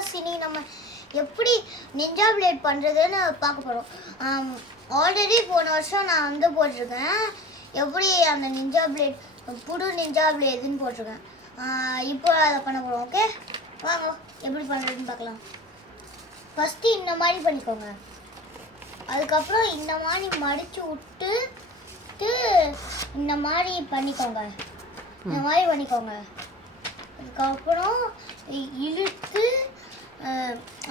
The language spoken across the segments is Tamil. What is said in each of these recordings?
வியூவர்ஸ், இன்னைக்கு நம்ம எப்படி நிஞ்சா பிளேட் பண்ணுறதுன்னு பார்க்க போகிறோம். ஆல்ரெடி போன வருஷம் நான் வந்து போட்டிருக்கேன் எப்படி அந்த நிஞ்சா பிளேட் புது நிஞ்சா பிளேடுன்னு போட்டிருக்கேன். இப்போ அதை பண்ண போகிறோம். ஓகே, வாங்க எப்படி பண்ணுறதுன்னு பார்க்கலாம். ஃபஸ்ட்டு இந்த மாதிரி பண்ணிக்கோங்க. அதுக்கப்புறம் இந்த மாதிரி மடித்து விட்டு இந்த மாதிரி பண்ணிக்கோங்க. இந்த மாதிரி பண்ணிக்கோங்க. அதுக்கப்புறம் இழுத்து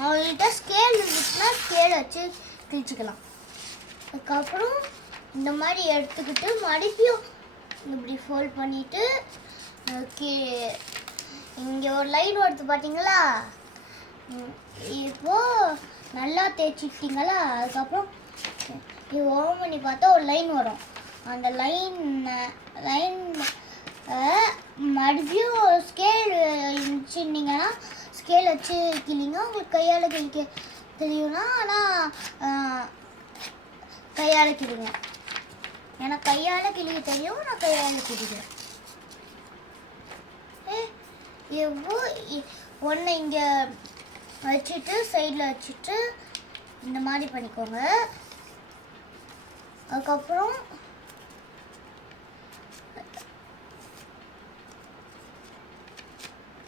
அவங்கள்ட்ட ஸ்கேல் இருந்துச்சுன்னா ஸ்கேல் வச்சு கிழிச்சிக்கலாம். அதுக்கப்புறம் இந்த மாதிரி எடுத்துக்கிட்டு மறுபடியும் இப்படி ஃபோல்ட் பண்ணிவிட்டு இங்கே ஒரு லைன் வருது பார்த்தீங்களா? இப்போது நல்லா தேய்ச்சிட்டிங்களா? அதுக்கப்புறம் இது ஓப்பன் பண்ணி பார்த்தா ஒரு லைன் வரும். அந்த லைன் மறுபடியும் ஸ்கேல் இருந்துச்சுன்னீங்கன்னா ஸ்கேல் வச்சு கிளிங்க. உங்களுக்கு கையால் கிழிக்க தெரியும்னா ஆனால் கையால் கிளிங்க. எனக்கு கையால் கிளிக்க தெரியும், நான் கையால் கிளிக்கிறேன். எவ்வளோ ஒன்று இங்கே வச்சுட்டு சைடில் வச்சுட்டு இந்த மாதிரி பண்ணிக்கோங்க. அதுக்கப்புறம்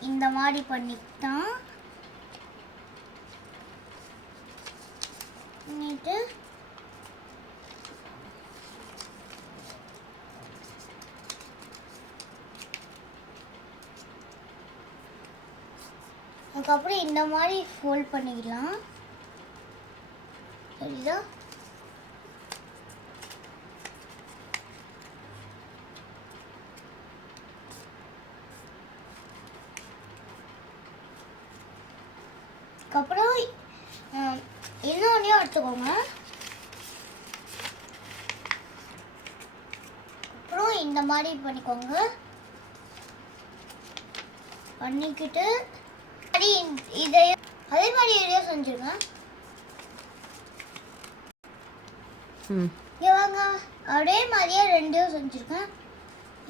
இந்த மாதிரி பண்ணிட்டு அதுக்கப்புறம் இந்த மாதிரி ஃபோல்ட் பண்ணிக்கலாம். சரிதா? அதுக்கப்புறம் இன்னொன்றையும் எடுத்துக்கோங்க. அப்புறம் இந்த மாதிரி பண்ணிக்கோங்க. பண்ணிக்கிட்டு இதையும் அதே மாதிரி இதையும் செஞ்சுருங்க. வாங்க, அதே மாதிரியே ரெண்டையும் செஞ்சுருக்கேன்.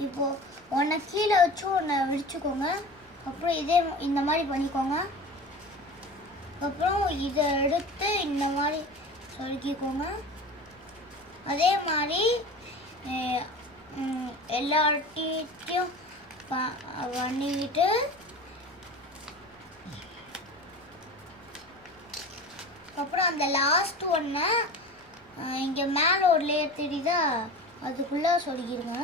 இப்போது ஒன்றை கீழே வச்சு ஒன்றை விரிச்சுக்கோங்க. அப்புறம் இதே இந்த மாதிரி பண்ணிக்கோங்க. அப்புறம் இதை எடுத்து இந்த மாதிரி சொருக்கிக்கோங்க. அதே மாதிரி எல்லாத்தையும் பண்ணிக்கிட்டு அப்புறம் அந்த லாஸ்ட் ஒன்றை இங்கே மேலே ஒரு லேயர் தெரியுதா, அதுக்குள்ளே சொருக்கிடுங்க.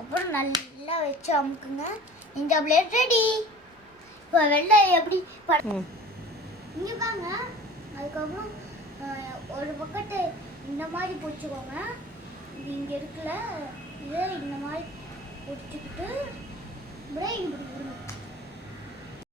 அப்புறம் நல்லா வச்சு அமுக்குங்க. இந்த பிளேட் ரெடி. இப்போ வெள்ளை எப்படி இங்கே பாங்க. அதுக்கப்புறம் ஒரு பக்கத்தை இந்த மாதிரி பிடிச்சிக்கோங்க. இது இங்கே இருக்குல்ல, இதை